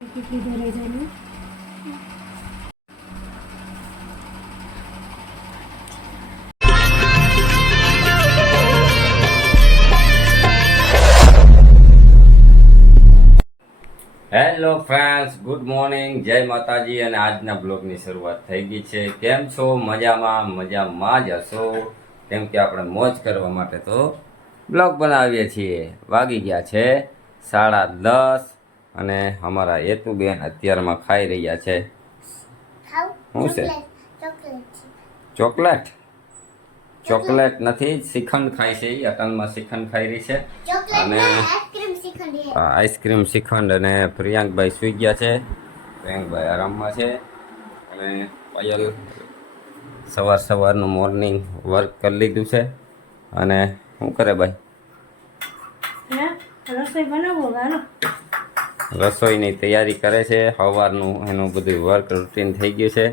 કેટલી ભરાઈ જાય હેલો ફ્રેન્ડ્સ, ગુડ મોર્નિંગ, જય માતાજી અને આજના બ્લોગની શરૂઆત થઈ ગઈ છે. કેમ છો? મજામાં મજામાં જ હશો? કેમ કે આપણે મોજ કરવા માટે તો બ્લોગ બનાવીએ છીએ. વાગી ગયા છે સાડા દસ. અને અમારા હેતુબેન અત્યારમાં ખાઈ રહ્યા છે. શું છે? Chocolate chocolate chocolate? નથી શ્રીખંડ ખાય છે એ અટલમાં શ્રીખંડ ખાઈ રહી છે. અને- આઈસ્ક્રીમ શ્રીખંડ અને પ્રિયાંકભાઈ સુઈ ગયા છે. પ્રિયાંકભાઈ આરામમાં છે. અને પાયલ સવાર સવારનું મોર્નિંગ વર્ક કરી લીધું છે. અને શું કરે ભાઈ? રસોઈ બનાવો રસોઈની તૈયારી કરે છે. સવારનું એનું બધું વર્ક રૂટીન થઈ ગયું છે.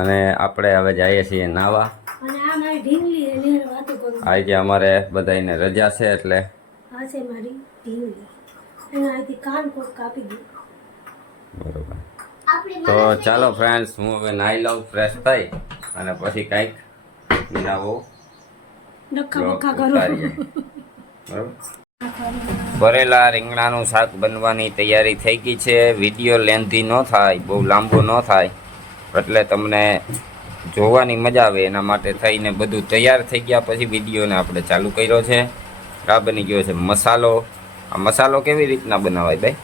અને આપણે હવે જઈએ છીએ નાવા. અને આ મારી ઢીંગલી એની હારે વાતો કરું આજે અમારે બધાને રજા છે એટલે આ છે મારી ઢીંગલી. એના અહીંથી કાન કોક કાપી ગયું બરોબર. તો ચાલો ફ્રેન્ડ્સ હું હવે નાહી લઉં ફ્રેશ થઈ અને પછી કંઈક નવો. બરોબર? ભરેલા રીંગણાનું શાક બનવાની તૈયારી થઈ ગઈ છે. વીડિયો લેન્ધી ન થાય બહુ લાંબો ન થાય. એટલે તમને જોવાની મજા આવે એના માટે થઈને બધું તૈયાર થઈ ગયા પછી વિડીયોને આપણે ચાલુ કર્યો છે. આ બની ગયો છે મસાલો. આ મસાલો કેવી રીતના બનાવાય ભાઈ?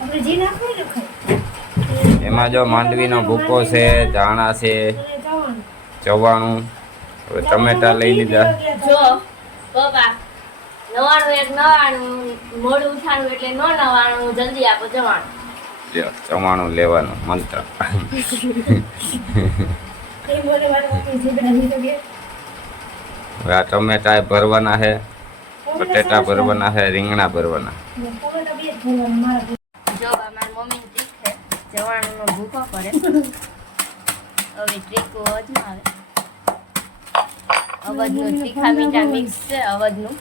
આપણે જે નાખવું ને ખાય એમાં જો માંડવીનો ભૂકો છે ધાણા છે ચવાણું હવે ટમેટા લઈ લીધા. નવાણું એક નવાણું મોડું ઉઠાણું એટલે નો નવાણું જલ્દી આપો લ્યો, ચવાણું લેવાનું મંત્ર. હવે આ ટમેટા એ ભરવાના છે બટેટા ભરવાના છે રીંગણા ભરવાના. જ ભરવાના મારા બે. જો આ મારી મમ્મી ટ્રીક છે. જવાણુંનો ભૂખો પડે. હવે ટ્રીક અવાજમાં આવે. અવાજનું તીખા મીઠા મિક્સ છે અવાજનું.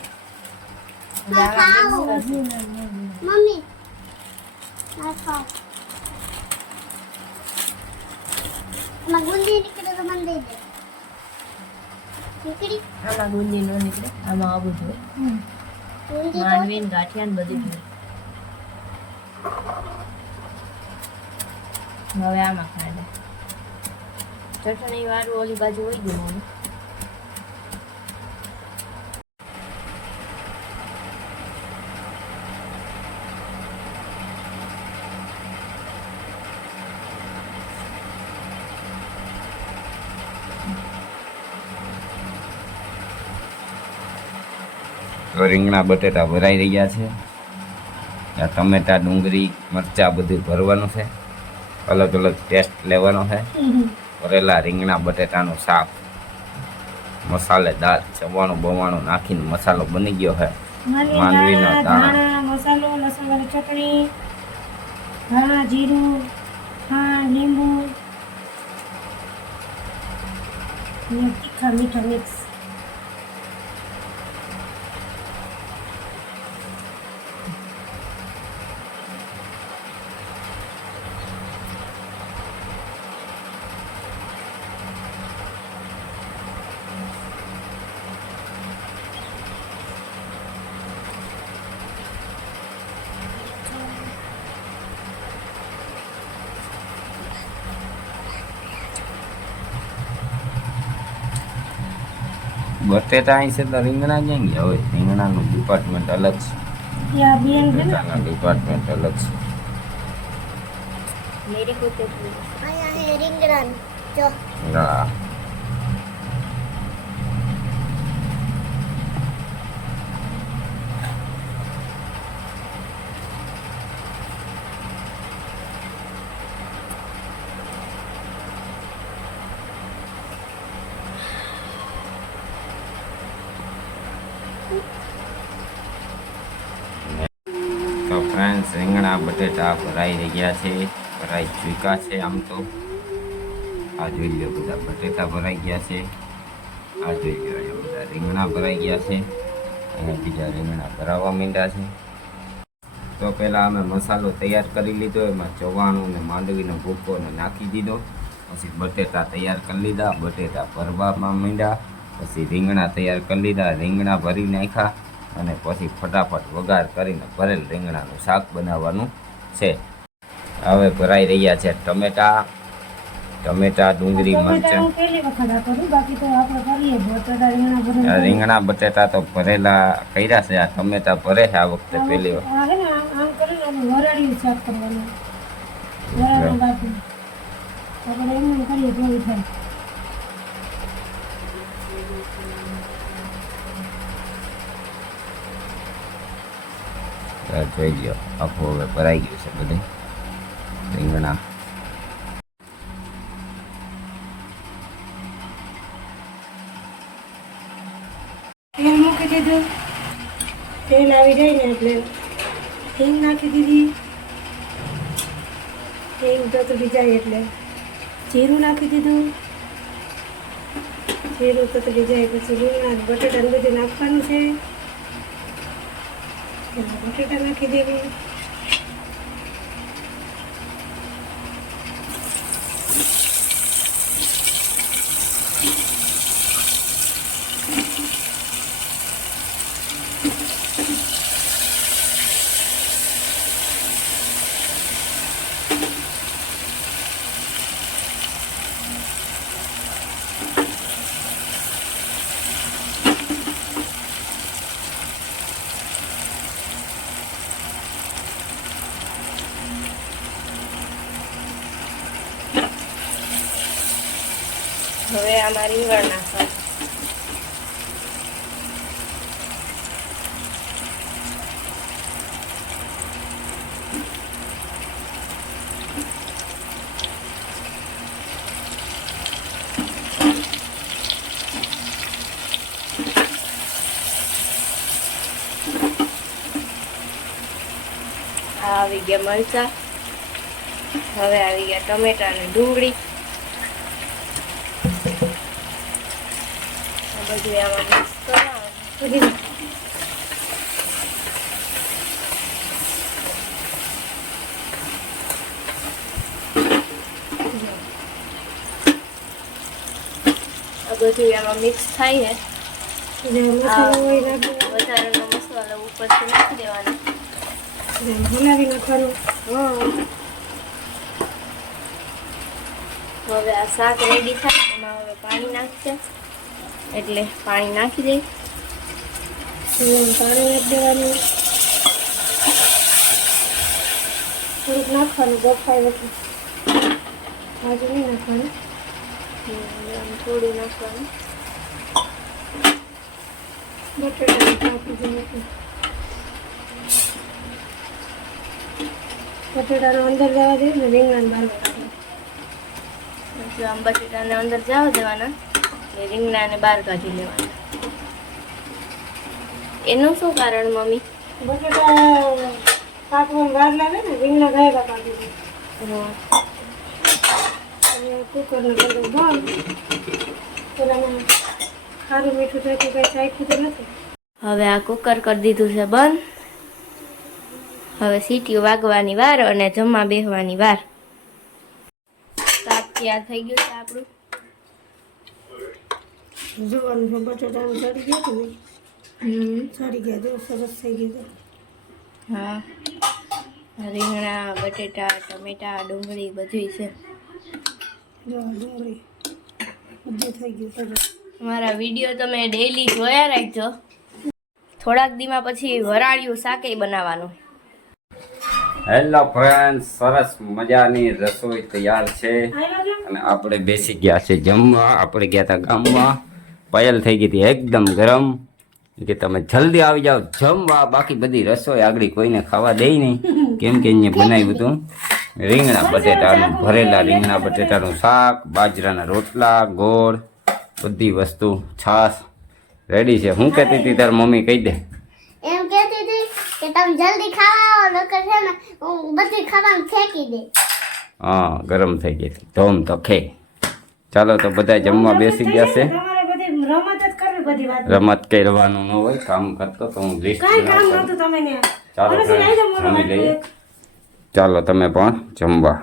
આમાં ગુંદી નીકળે તો ગાંઠિયા ને બધું જોઈએ હવે આમાં લે. ચટણી વાળું ઓલી બાજુ હોય ગયું રીંગણા બટેટા ભરાઈ રહ્યા છે. ટમેટા ડુંગળી મરચાં બધું ભરવાનું છે. અલગ અલગ ટેસ્ટ લેવાનો છે. ભરેલા રીંગણા બટેટાનું શાક મસાલેદાર ચવાણું બવાણું નાખીને મસાલો બની ગયો છે. માંડવીના દાણા. મસાલો લસણવાળી ચટણી ધાણા જીરું ખાંડ લીંબુ તીખા મીઠા મિક્સ. બટેટા અહીં છે તો રીંગણા ક્યાં ગયા હોય? રીંગણાનું ડિપાર્ટમેન્ટ અલગ છે. ડિપાર્ટમેન્ટ અલગ છે ને? બટેટાના ડિપાર્ટમેન્ટ અલગ છે. મેરે કો તો અહીંયા હે રીંગણાનું જો હા તો ફ્રેન્ડ્સ, રીંગણા, બટેટા ભરાઈ રહ્યા છે, ભરાઈ ચૂક્યા છે આમ તો. આ જોઈ લો બધા બટેટા ભરાઈ ગયા છે. આ જોઈ લો અહીંયા બધા રીંગણા ભરાઈ ગયા છે. અને બીજા રીંગણા ભરાવા માંડ્યા છે. તો પહેલાં અમે મસાલો તૈયાર કરી લીધો, એમાં ચવાણું ને માંડવીનો ભૂકો ને નાખી દીધો. પછી બટેટા તૈયાર કરી લીધા, બટેટા ભરવામાં માંડ્યા. પછી રીંગણા તૈયાર કરી લીધા, રીંગણા ભરી નાખ્યા. અને પછી ફટાફટ વઘાર કરીને ભરેલ રીંગણાનું શાક બનાવવાનું છે. હવે ભરાઈ રહ્યા છે ટમેટા ટમેટા ડુંગળી મરચાં. વખત રીંગણા બટેટા તો ભરેલા કર્યા છે આ ટમેટા ભરે છે આ વખતે પહેલી વાર જોઈ આખું હવે ભરાઈ ગયું છે બધું. રીંગણા તેલ મૂકી દીધું. તેલ આવી જાય ને એટલે હિંગ નાખી દીધી. હિંગ તતડી જાય એટલે જીરું નાખી દીધું. જીરું તતડી જાય, પછી રીંગણા બટાટા બધું નાખવાનું છે. એમાં બટાટા નાખી દેવી હવે આમાં રીંગણ નાખો આવી ગયા મરચા હવે આવી ગયા ટમેટા અને ડુંગળી. બધું આમાં મિક્સ કરવાનું બધું આમાં મિક્સ થાય હોય વધારાનો મસાલો ઉપરથી નાખી દેવાનો. હલાવી નાખવાનું હવે આ શાક રેડી થાય એમાં હવે પાણી નાખશે એટલે પાણી નાખી દઈ થોડું પાણી નાખી દેવાનું. થોડુંક નાખવાનું બફાય વખત બાજુ નહીં નાખવાનું. થોડું નાખવાનું. બટેટા કાપી દેવાનું બટાટાનો અંદર જવા દે ને રીંગણાને બહાર બટેટાને અંદર જવા દેવાના. ને રીંગણાને બહાર કાઢી લેવાના. એનું શું કારણ મમ્મી? બટાટા ને રીંગણા કાઢી દે. બંધ પેલામાં મીઠું થાય કંઈ ચાખ્યું તો નથી. હવે આ કુકર કરી દીધું છે બંધ. હવે સીટીઓ વાગવાની વાર અને જમવા બેસવાની વાર. શાક તૈયાર થઈ ગયું છે આપણું. જોવાનું છે બટાટાનું ચડી ગયા કે નહીં હમ. ગયા જો સરસ થઈ ગયું હા. રીંગણા બટેટા ટમેટા ડુંગળી બધું છે. ડુંગળી. બધું થઈ ગયું સરસ મારા વીડિયો તમે ડેઈલી જોયા રાખજો. થોડાક દીમાં પછી વરાળિયું શાકે બનાવવાનું. હેલો ફ્રેન્ડ સરસ મજાની રસોઈ તૈયાર છે. અને આપણે બેસી ગયા છે જમવા. આપણે ગયા હતા ગામમાં. પાયલ થઈ ગઈ હતી એકદમ ગરમ. કે તમે જલ્દી આવી જાઓ જમવા બાકી બધી રસોઈ આગળ કોઈને ખાવા દે નહીં. કેમ કે અહીંયા બનાવ્યું હતું રીંગણા બટેટાનું ભરેલા રીંગણા બટેટાનું શાક બાજરાના રોટલા ગોળ બધી વસ્તુ છાશ. રેડી છે. હું કહેતી હતી તાર મમ્મી કહી દે. એમ કહેતી હતી કે તમે જલ્દી ખાવા આવો નકર છે ને હું બધી ખાવાનું ફેંકી દે. હા ગરમ થઈ ગઈ ધોમ તો ખે. ચાલો તો બધા જમવા બેસી ગયા છે. રમત જ કરવી બધી વાત. રમત કરવાનું ન હોય કામ કરતો તો હું લિસ્ટ કાંઈ કામ બનાવતો તમે ને. ચાલો તમે પણ જમવા.